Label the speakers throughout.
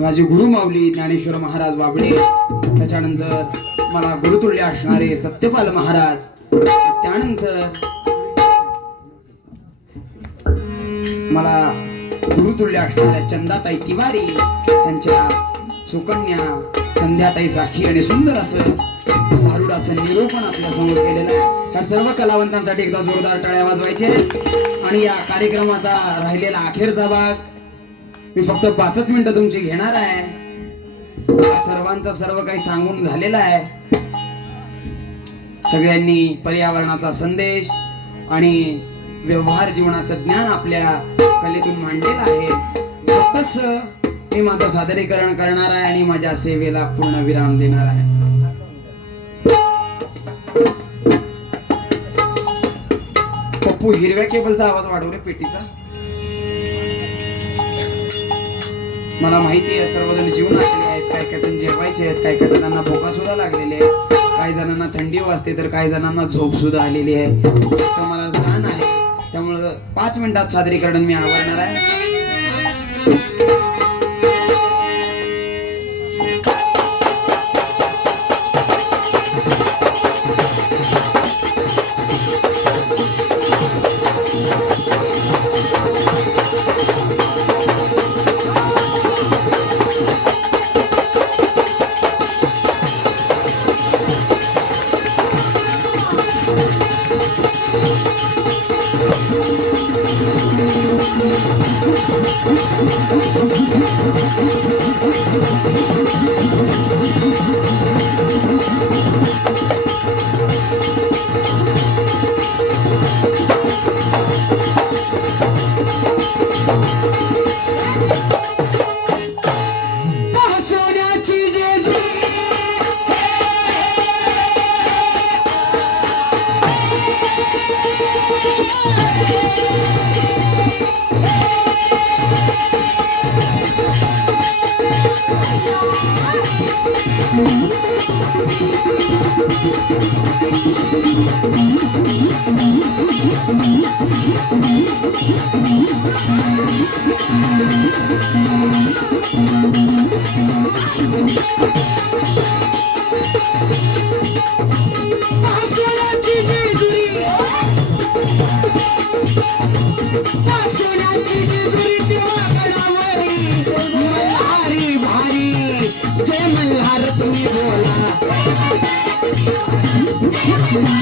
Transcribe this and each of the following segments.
Speaker 1: माझे गुरु माऊली ज्ञानेश्वर महाराज बाबळे त्याच्यानंतर मला गुरुतुल्य असणारे सत्यपाल महाराज. त्यानंतर मला गुरुतुल्य असणाऱ्या चंदाताई तिवारी त्यांच्या सुकन्या संध्याताई साखी आणि सुंदर असं भारुडाचं निरूपण आपल्यासमोर केलेलं आहे. त्या सर्व कलावंतांसाठी एकदा जोरदार टाळ्या वाजवायचे. आणि या कार्यक्रमाचा राहिलेला अखेरचा भाग मी फक्त पाचच मिनिटं तुमची घेणार आहे. सर्वांचा सर्वांचं सर्व काही सांगून झालेलं आहे. सगळ्यांनी पर्यावरणाचा संदेश आणि व्यवहार जीवनाचं ज्ञान आपल्या कलेतून मांडलेलं आहे. छोटस मी माझं सादरीकरण करणार आहे आणि माझ्या सेवेला पूर्ण विराम देणार आहे. पप्पू हिरव्या केबलचा आवाज वाढव रे पेटीचा. मला माहिती आहे सर्वजण जीवन आलेले आहेत काही काही जण जेवायचे आहेत काही काही जणांना भोका सुद्धा लागलेले आहेत काही जणांना थंडी वाजते तर काही जणांना झोप सुद्धा आलेली आहे. तर मला जाण आहे त्यामुळं पाच मिनिटात सादरीकरण मी आवडणार आहे. भारी जय मल्हार तुम्ही बोला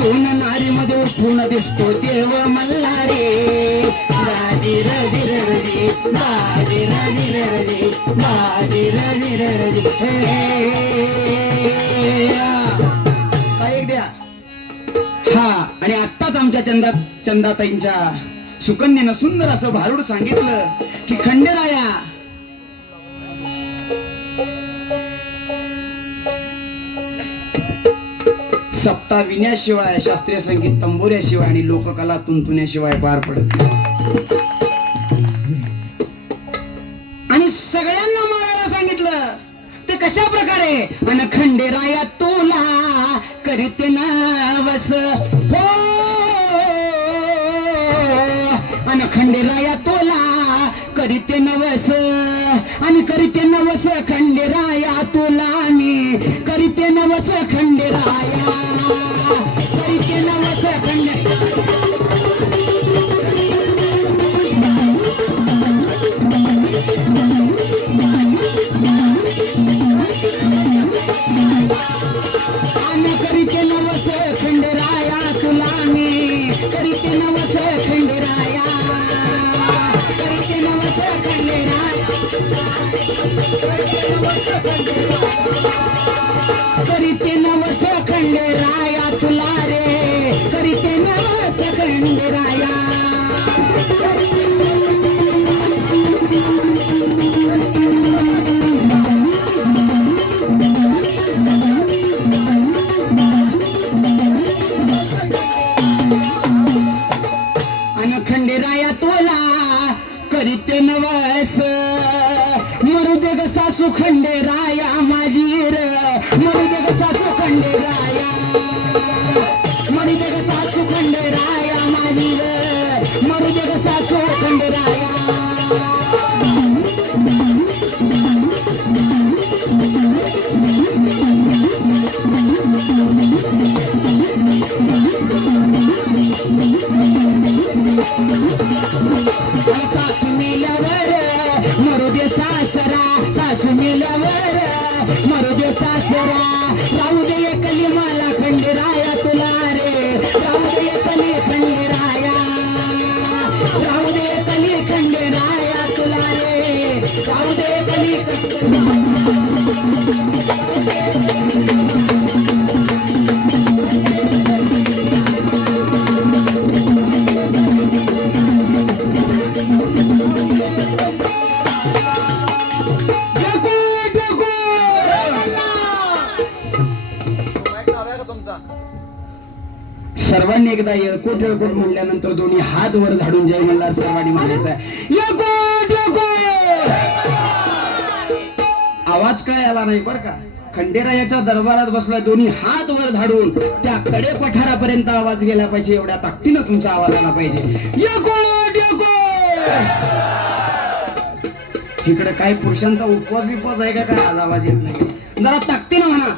Speaker 1: आणि दोन नारी मधून पूर्ण दिसतो देव मल्हारी. बाजी रजी रजी बाजी रजी रजी बाजी रजी रजी. द्या. हा आणि आत्ताच आमच्या चंदा चंदाताईंच्या सुकन्येनं सुंदर असं भारूड सांगितलं की खंडेराया सत्ता विण्याशिवाय शास्त्रीय संगीत तंबोऱ्याशिवाय आणि लोककला तुंतुण्याशिवाय पार पडत आणि सगळ्यांना मारायला सांगितलं ते कशा प्रकारे? अन खंडेराया तोला करीत नावस. हो! अन खंडेराया तोला करीत नवस. आणि करीते नवस खंडेराया तुला मी करीते नवस खंडेराया करीते मरुदे ग सासू खंडेराया माझी र मरुदे ग सासू खंडेराया मरुदे ग सासू खंडेराया माझी र मरुदे ग सासू खंडेराया सासू मेल्यावर एकदा येळकोट येळकोट म्हणल्यानंतर दोन्ही हात वर झाडून जय मल्हार सर्वांनी म्हणायचं येळकोट येळकोट आवाज काय आला नाही बर का? खंडेरायाच्या दरबारात बसला दोन्ही हात वर झाडून. त्या कडे पठारापर्यंत आवाज गेला पाहिजे एवढ्या ताकदीनं तुमचा आवाज आला पाहिजे. येळकोट येळकोट इकडे काय पुरुषांचा उपवास बिपवास आहे का काय? आज आवाज येत नाही. जरा ताकदीनं म्हणा.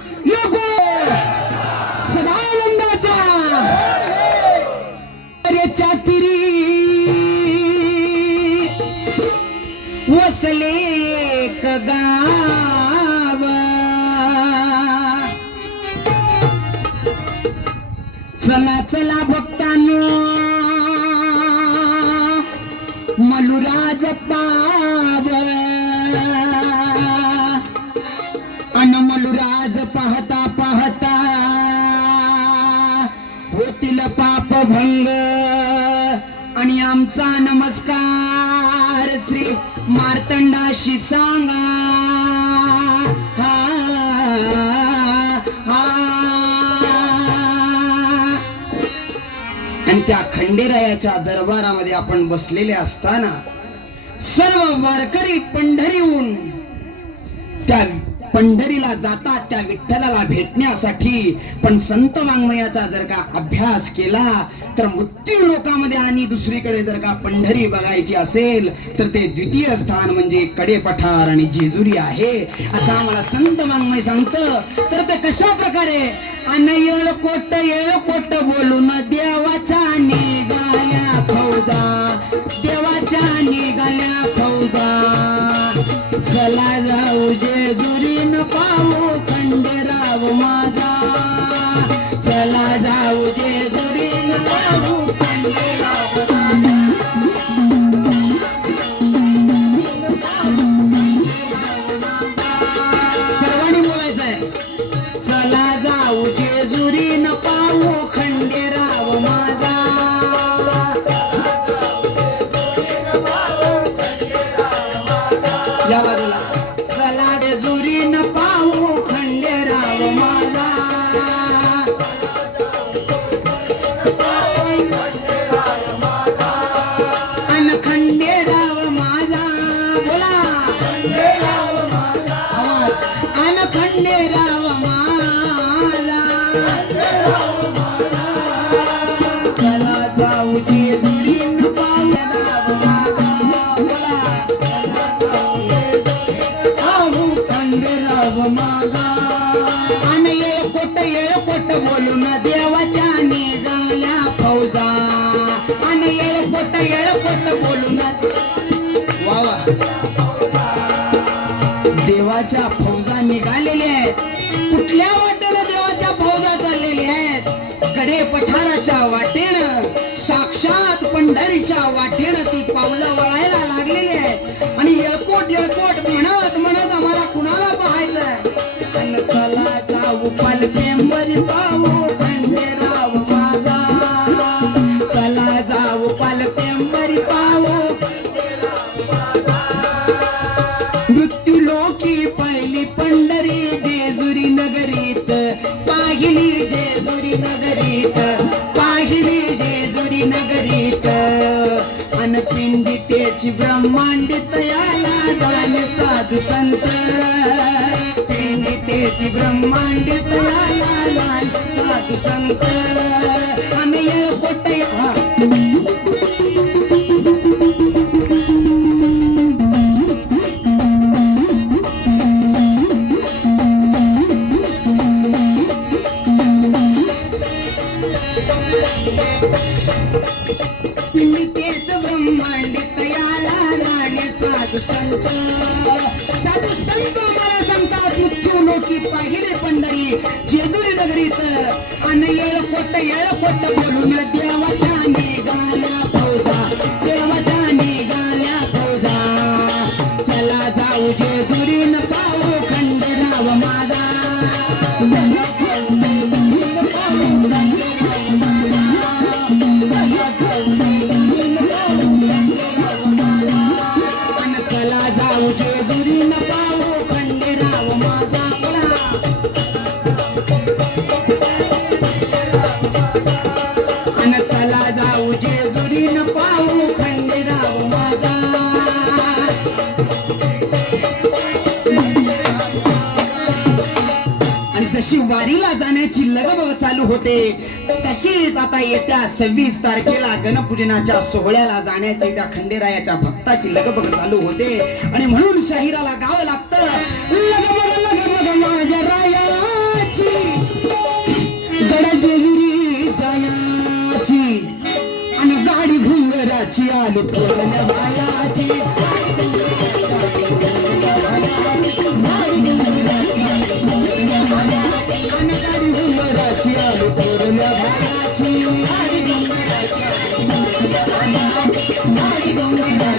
Speaker 1: चला चला भक्तांनो. मलुराज पाव अन मलुराज पाहता पाहता होतील पाप भंग. आणि आमचा नमस्कार श्री मार्तंडाशी सांगा. त्या खंडेरायाच्या दरबारामध्ये आपण बसलेले असताना सर्व वारकरी पंढरीहून त्या पंढरीला जातात त्या विठ्ठलाला भेटण्यासाठी. पण संत वाङ्मयाचा जर का अभ्यास केला तर मृत्यू लोकामध्ये आणि दुसरीकडे जर का पंढरी बघायची असेल तर ते द्वितीय स्थान म्हणजे कडे पठार आणि जेजुरी आहे. असं आम्हाला संत वाङ्मय सांगतं तर ते कशा प्रकारे अनयळ कोट येळ कोट बोलून देवाच्या निघाल्या फौजा. देवाच्या निघाल्या फौजा चला जाऊ न पाहू खंड आणि येळ बोलून वा वा देवाच्या फौजा निघालेल्या आहेत कुठल्या वाटेनं देवाच्या फौजा चाललेल्या आहेत कडे पठाराच्या वाटेनं साक्षात पंढरीच्या वाटेनं ती पावलं वळायला लागलेली आहेत आणि येळकोट येळकोट म्हणत म्हणत आम्हाला कुणाला पाहायचं आहे चला जाऊ पाहू पंढेरा त्याची ब्रह्मांड तयाला झाले साधू संत. त्याने त्याची ब्रह्मांड तयाला झाले साधू संत. नगरीत अन येळकोट येळकोट बोलून देवाच्या निघाल्या फौजा. देवाच्या निघाल्या फौजा. चला जाऊ जेजुरी न पाहू खंडराव माझा अन चला जाऊ जेजुरी न पाहू खंडेराव माझा होते. तशीच आता येत्या सव्वीस तारखेला गणपूजनाच्या सोहळ्याला जाण्याची त्या खंडेरायाच्या भक्ताची लगबग चालू होते. आणि म्हणून शाहिराला गावं लागतं. लगबग लगबग माझ्या रायाची. गड जायाची. आणि गाडी घुंगराची आली थोरल्या बायाची.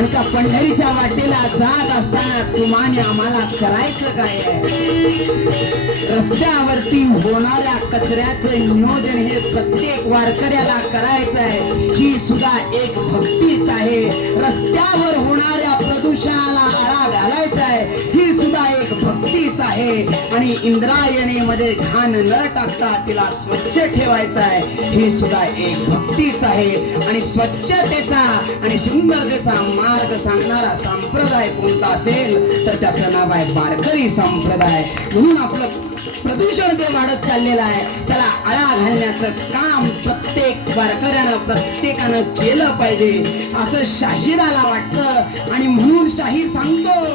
Speaker 1: आणि त्या पंढरीच्या वाटेला जात असताना तुम्हाने आम्हाला करायचं काय रस्त्यावरती होणाऱ्या कचऱ्याचं नियोजन हे प्रत्येक वारकऱ्याला करायचं आहे. ही सुद्धा एक भक्तीच आहे. रस्त्यावर होणाऱ्या प्रदूषणाला आळा आणि इंद्रायणीमध्ये घाण न टाकता तिला स्वच्छ ठेवायचं आहे. ही सुद्धा एक भक्तीच आहे. आणि स्वच्छतेचा आणि सुंदरतेचा मार्ग सांगणारा संप्रदाय कोणता असेल तर त्याचं नाव आहे वारकरी संप्रदाय. म्हणून आपलं प्रदूषण जे वाढत चाललेलं आहे त्याला आळा घालण्याचं काम प्रत्येक वारकऱ्यानं प्रत्येकानं केलं पाहिजे. असं शाहिराला वाटतं. आणि म्हणून शाहीर सांगतो.